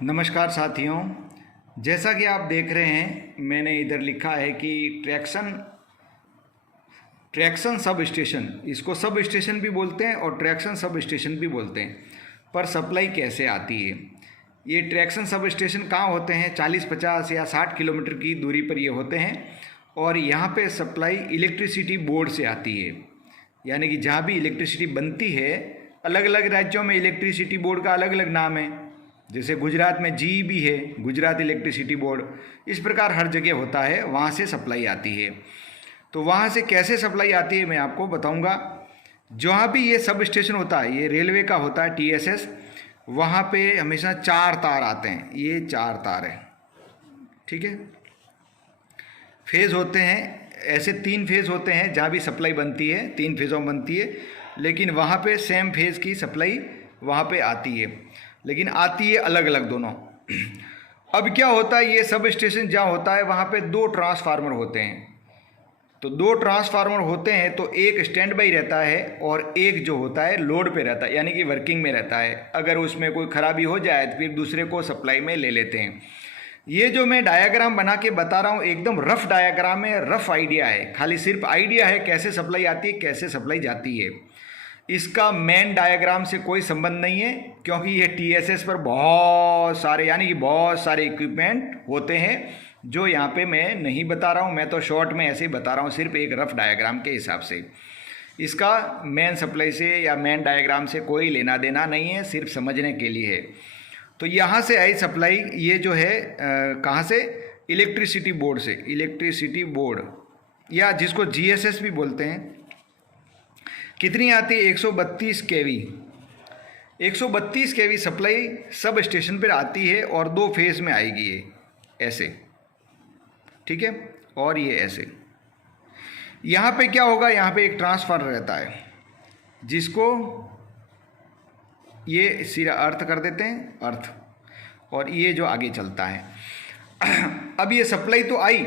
नमस्कार साथियों, जैसा कि आप देख रहे हैं मैंने इधर लिखा है कि ट्रैक्शन सब स्टेशन, इसको सब स्टेशन भी बोलते हैं और ट्रैक्शन सब स्टेशन भी बोलते हैं। पर सप्लाई कैसे आती है? ये ट्रैक्शन सब स्टेशन कहाँ होते हैं? 40, 50 या 60 किलोमीटर की दूरी पर ये होते हैं और यहाँ पे सप्लाई इलेक्ट्रिसिटी बोर्ड से आती है। यानी कि जहाँ भी इलेक्ट्रिसिटी बनती है, अलग अलग राज्यों में इलेक्ट्रिसिटी बोर्ड का अलग अलग नाम है। जैसे गुजरात में जीईबी है, गुजरात इलेक्ट्रिसिटी बोर्ड। इस प्रकार हर जगह होता है, वहाँ से सप्लाई आती है। तो वहाँ से कैसे सप्लाई आती है मैं आपको बताऊँगा। जहाँ भी ये सब स्टेशन होता है, ये रेलवे का होता है टीएसएस, वहाँ पे हमेशा 4 तार आते हैं। ये 4 तार है, ठीक है। फेज़ होते हैं, ऐसे 3 फेज़ होते हैं जहाँ भी सप्लाई बनती है, 3 फेज़ों में बनती है। लेकिन वहाँ पे सेम फेज़ की सप्लाई वहाँ पे आती है, लेकिन आती है अलग अलग दोनों। अब क्या होता है, ये सब स्टेशन जहाँ होता है वहाँ पे 2 ट्रांसफार्मर होते हैं। तो 2 ट्रांसफार्मर होते हैं, तो एक स्टैंड बाई रहता है और एक जो होता है लोड पे रहता है, यानी कि वर्किंग में रहता है। अगर उसमें कोई ख़राबी हो जाए तो फिर दूसरे को सप्लाई में ले लेते हैं। ये जो मैं डायाग्राम बना के बता रहा हूँ, एकदम रफ डायाग्राम है, रफ आइडिया है, खाली सिर्फ आइडिया है कैसे सप्लाई आती है, कैसे सप्लाई जाती है। इसका मेन डायग्राम से कोई संबंध नहीं है, क्योंकि ये टीएसएस पर बहुत सारे, यानी कि बहुत सारे इक्विपमेंट होते हैं जो यहाँ पे मैं नहीं बता रहा हूँ। मैं तो शॉर्ट में ऐसे ही बता रहा हूँ, सिर्फ एक रफ डायग्राम के हिसाब से। इसका मेन सप्लाई से या मेन डायग्राम से कोई लेना देना नहीं है, सिर्फ समझने के लिए है। तो यहाँ से आई सप्लाई, ये जो है कहाँ से? इलेक्ट्रिसिटी बोर्ड से। इलेक्ट्रिसिटी बोर्ड या जिसको जीएसएस भी बोलते हैं। कितनी आती है? 132 केवी। 132 केवी सप्लाई सब स्टेशन पर आती है और 2 फेज़ में आएगी ये ऐसे, ठीक है। और ये ऐसे। यहाँ पे क्या होगा, यहाँ पे एक ट्रांसफार्मर रहता है जिसको ये सिरा अर्थ कर देते हैं, अर्थ, और ये जो आगे चलता है। अब ये सप्लाई तो आई,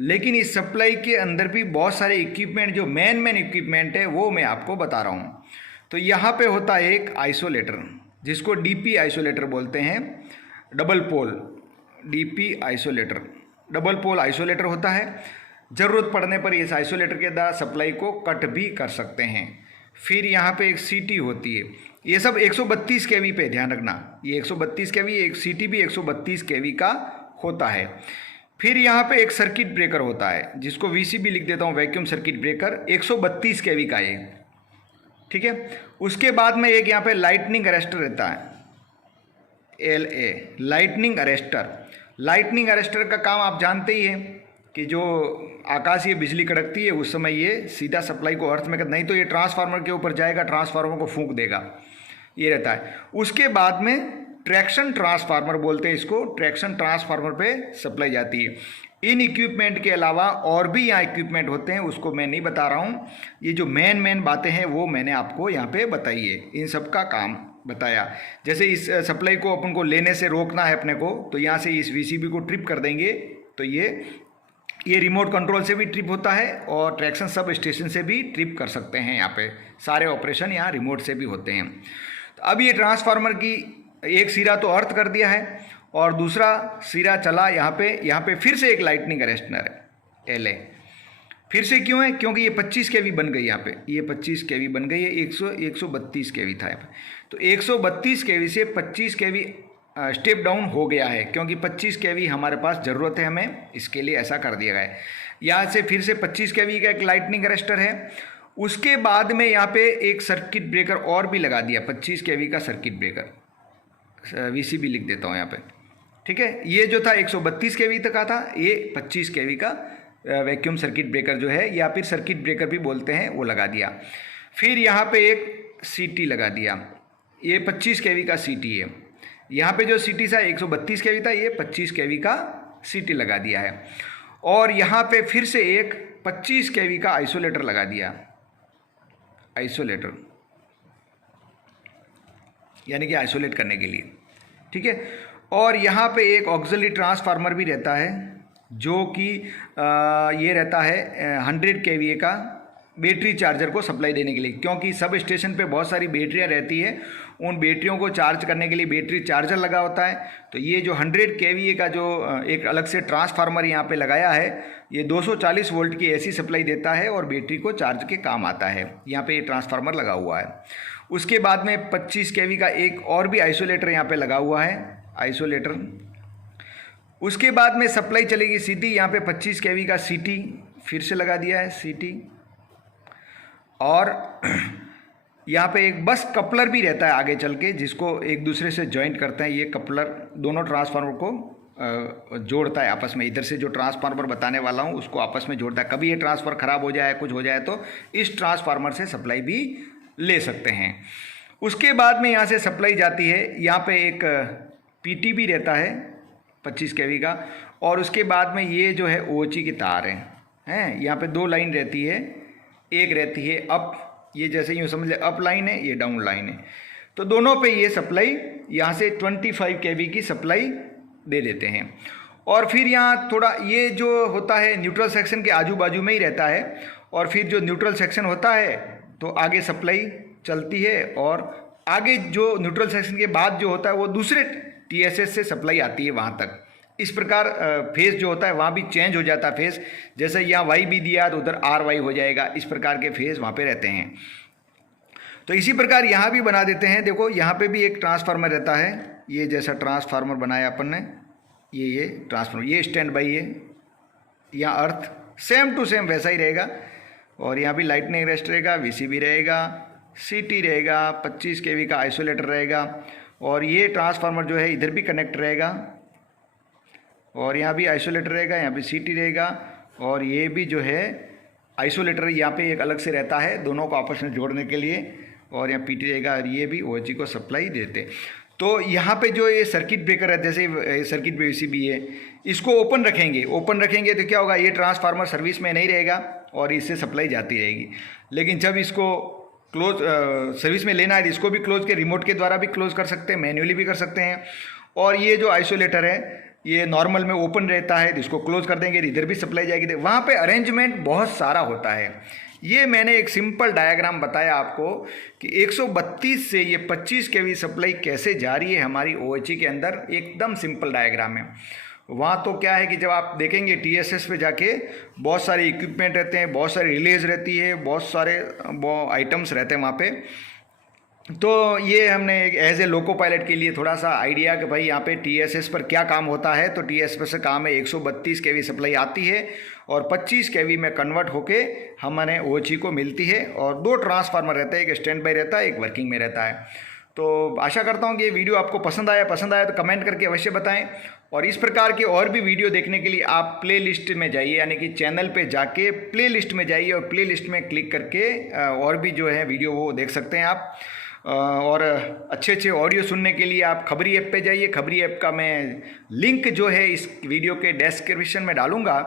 लेकिन इस सप्लाई के अंदर भी बहुत सारे इक्विपमेंट, जो मेन इक्विपमेंट है वो मैं आपको बता रहा हूँ। तो यहाँ पे होता है एक आइसोलेटर, जिसको डीपी आइसोलेटर बोलते हैं, double pole DP isolator, double pole isolator होता है। ज़रूरत पड़ने पर इस आइसोलेटर के द्वारा सप्लाई को कट भी कर सकते हैं। फिर यहाँ पे एक सीटी होती है। ये सब 132 केवी पे ध्यान रखना, ये 132 केवी, एक सीटी भी 132 केवी का होता है। फिर यहाँ पे एक सर्किट ब्रेकर होता है, जिसको वीसीबी लिख देता हूँ, वैक्यूम सर्किट ब्रेकर, 132 केवी का ये, ठीक है। उसके बाद में एक यहाँ पे लाइटनिंग अरेस्टर रहता है, LA, lightning arrester. Lightning arrester का काम आप जानते ही हैं कि जो आकाशीय बिजली कड़कती है उस समय ये सीधा सप्लाई को अर्थ में कर, नहीं तो ये ट्रांसफार्मर के ऊपर जाएगा, ट्रांसफार्मर को फूंक देगा, ये रहता है। उसके बाद में ट्रैक्शन ट्रांसफार्मर बोलते हैं इसको, ट्रैक्शन ट्रांसफार्मर पे सप्लाई जाती है। इन इक्विपमेंट के अलावा और भी यहाँ इक्विपमेंट होते हैं, उसको मैं नहीं बता रहा हूँ। ये जो मेन बातें हैं वो मैंने आपको यहाँ पे बताई है, इन सब का काम बताया। जैसे इस सप्लाई को अपन को लेने से रोकना है अपने को, तो यहाँ से इस वीसीबी को ट्रिप कर देंगे, तो ये रिमोट कंट्रोल से भी ट्रिप होता है और ट्रैक्शन सब स्टेशन से भी ट्रिप कर सकते हैं। यहाँ पे सारे ऑपरेशन यहाँ रिमोट से भी होते हैं। तो अब ये ट्रांसफार्मर की एक सिरा तो अर्थ कर दिया है और दूसरा सिरा चला यहाँ पे फिर से एक लाइटनिंग अरेस्टर है, LA। फिर से क्यों है? क्योंकि ये 25 केवी बन गई यहाँ पे, ये 25 केवी बन गई है, 132 केवी था यहाँ पे। तो 132 केवी से 25 केवी स्टेप डाउन हो गया है, क्योंकि 25 केवी हमारे पास ज़रूरत है हमें, इसके लिए ऐसा कर दिया गया है। यहाँ से फिर से 25 केवी का एक लाइटनिंग अरेस्टर है। उसके बाद में यहाँ पे एक सर्किट ब्रेकर और भी लगा दिया, 25 केवी का सर्किट ब्रेकर, वीसीबी लिख देता हूँ यहाँ पे, ठीक है। ये जो था 132 केवी तक का था, ये 25 केवी का वैक्यूम सर्किट ब्रेकर जो है, या फिर सर्किट ब्रेकर भी बोलते हैं, वो लगा दिया। फिर यहाँ पे एक सीटी लगा दिया, ये 25 केवी का सीटी है। यहाँ पे जो सीटी था 132 केवी था, ये 25 केवी का सीटी लगा दिया है। और यहाँ पे फिर से एक 25 केवी का आइसोलेटर लगा दिया, आइसोलेटर यानी कि आइसोलेट करने के लिए, ठीक है। और यहाँ पे एक ऑक्सिलरी ट्रांसफार्मर भी रहता है, जो कि ये रहता है 100 केवीए का बैटरी चार्जर को सप्लाई देने के लिए, क्योंकि सब स्टेशन पे बहुत सारी बैटरियाँ रहती है उन बैटरियों को चार्ज करने के लिए बैटरी चार्जर लगा होता है। तो ये जो 100 kVA का जो एक अलग से ट्रांसफार्मर यहाँ पे लगाया है, ये 240 वोल्ट की ऐसी सप्लाई देता है और बैटरी को चार्ज के काम आता है। यहाँ पे ये ट्रांसफार्मर लगा हुआ है। उसके बाद में 25 kV का एक और भी आइसोलेटर यहाँ पे लगा हुआ है, आइसोलेटर। उसके बाद में सप्लाई चलेगी सीटी, यहाँ पे 25 kV का सीटी फिर से लगा दिया है, सीटी। और यहाँ पे एक बस कपलर भी रहता है आगे चल के, जिसको एक दूसरे से जॉइंट करते हैं। ये कपलर दोनों ट्रांसफार्मर को जोड़ता है आपस में। इधर से जो ट्रांसफार्मर बताने वाला हूँ उसको आपस में जोड़ता है। कभी ये ट्रांसफार्मर ख़राब हो जाए, कुछ हो जाए तो इस ट्रांसफार्मर से सप्लाई भी ले सकते हैं। उसके बाद में यहाँ से सप्लाई जाती है, यहाँ पे एक पीटी भी रहता है 25 kV का। और उसके बाद में ये जो है OHE की तार हैं, यहाँ पे 2 लाइन रहती है। एक रहती है अप, ये जैसे यूँ समझ ले अप लाइन है, ये डाउन लाइन है। तो दोनों पे ये सप्लाई यहाँ से 25 kV की सप्लाई दे देते हैं। और फिर यहाँ थोड़ा ये जो होता है न्यूट्रल सेक्शन के आजू बाजू में ही रहता है। और फिर जो न्यूट्रल सेक्शन होता है तो आगे सप्लाई चलती है, और आगे जो न्यूट्रल सेक्शन के बाद जो होता है वो दूसरे TSS से सप्लाई आती है वहाँ तक। इस प्रकार फेज़ जो होता है वहाँ भी चेंज हो जाता है फेज़। जैसे यहाँ वाई भी दिया तो उधर RY हो जाएगा। इस प्रकार के फेज़ वहाँ पे रहते हैं। तो इसी प्रकार यहाँ भी बना देते हैं। देखो यहाँ पे भी एक ट्रांसफार्मर रहता है, ये जैसा ट्रांसफार्मर बनाया अपन ने, ये ट्रांसफार्मर, ये स्टैंड बाई है, यहाँ अर्थ सेम टू सेम वैसा ही रहेगा। और यहाँ भी लाइटनिंग रेस्ट रहेगा, VCB रहेगा, CT रहेगा, 25 kV का आइसोलेटर रहेगा। और ये ट्रांसफार्मर जो है इधर भी कनेक्ट रहेगा, और यहाँ भी आइसोलेटर रहेगा, यहाँ भी CT रहेगा। और ये भी जो है आइसोलेटर यहाँ पे एक अलग से रहता है दोनों को आपस में जोड़ने के लिए। और यहाँ PT रहेगा, और ये भी OHE को सप्लाई देते। तो यहाँ पे जो ये सर्किट ब्रेकर है, जैसे सर्किट VCB है, इसको ओपन रखेंगे तो क्या होगा, ये ट्रांसफार्मर सर्विस में नहीं रहेगा और इससे सप्लाई जाती रहेगी। लेकिन जब इसको क्लोज सर्विस में लेना है तो इसको भी क्लोज के रिमोट के द्वारा भी क्लोज कर सकते हैं, मैन्युअली भी कर सकते हैं। और ये जो आइसोलेटर है ये नॉर्मल में ओपन रहता है, इसको क्लोज कर देंगे, इधर भी सप्लाई जाएगी। तो वहाँ पे अरेंजमेंट बहुत सारा होता है। ये मैंने एक सिंपल डायग्राम बताया आपको कि 132 से ये 25 kV सप्लाई कैसे जा रही है हमारी OHE के अंदर, एकदम सिंपल डायग्राम है। वहाँ तो क्या है कि जब आप देखेंगे TSS पे जाके बहुत सारे इक्विपमेंट रहते हैं, बहुत सारी रिलेज रहती है, बहुत सारे आइटम्स रहते हैं वहाँ पे। तो ये हमने एज ए लोको पायलट के लिए थोड़ा सा आइडिया कि भाई यहाँ पे TSS पर क्या काम होता है। तो TSS से काम है 132 kV सप्लाई आती है और 25 kV में कन्वर्ट होके हमारे OHE को मिलती है। और 2 ट्रांसफार्मर रहते हैं, एक स्टैंड बाई रहता है, एक वर्किंग में रहता है। तो आशा करता हूँ कि ये वीडियो आपको पसंद आया तो कमेंट करके अवश्य बताएं। और इस प्रकार के और भी वीडियो देखने के लिए आप प्लेलिस्ट में जाइए, यानी कि चैनल पे जाके प्लेलिस्ट में जाइए और प्लेलिस्ट में क्लिक करके और भी जो है वीडियो वो देख सकते हैं आप। और अच्छे ऑडियो सुनने के लिए आप खबरी ऐप पे जाइए। खबरी ऐप का मैं लिंक जो है इस वीडियो के डिस्क्रिप्शन में डालूंगा,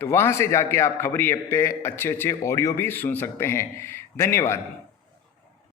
तो वहाँ से जाके आप खबरी ऐप पे अच्छे ऑडियो भी सुन सकते हैं। धन्यवाद।